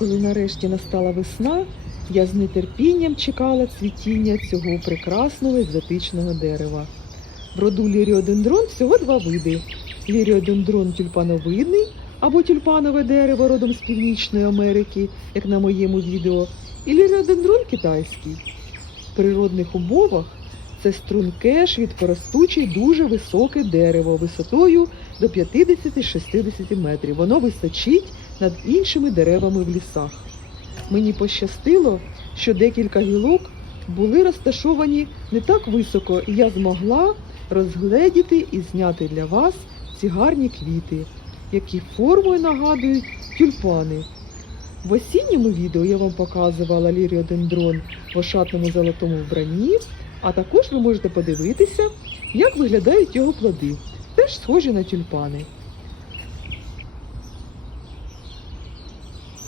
Коли нарешті настала весна, я з нетерпінням чекала цвітіння цього прекрасного екзотичного дерева. В роду ліріодендрон всього два види: ліріодендрон тюльпановидний або тюльпанове дерево родом з Північної Америки, як на моєму відео, і ліріодендрон китайський. В природних умовах це струнке, швидкоростуче, дуже високе дерево висотою до 50-60 метрів. Воно височить над іншими деревами в лісах. Мені пощастило, що декілька гілок були розташовані не так високо, і я змогла розгледіти і зняти для вас ці гарні квіти, які формою нагадують тюльпани. В осінньому відео я вам показувала ліріодендрон в ошатному золотому вбранні, а також ви можете подивитися, як виглядають його плоди, теж схожі на тюльпани.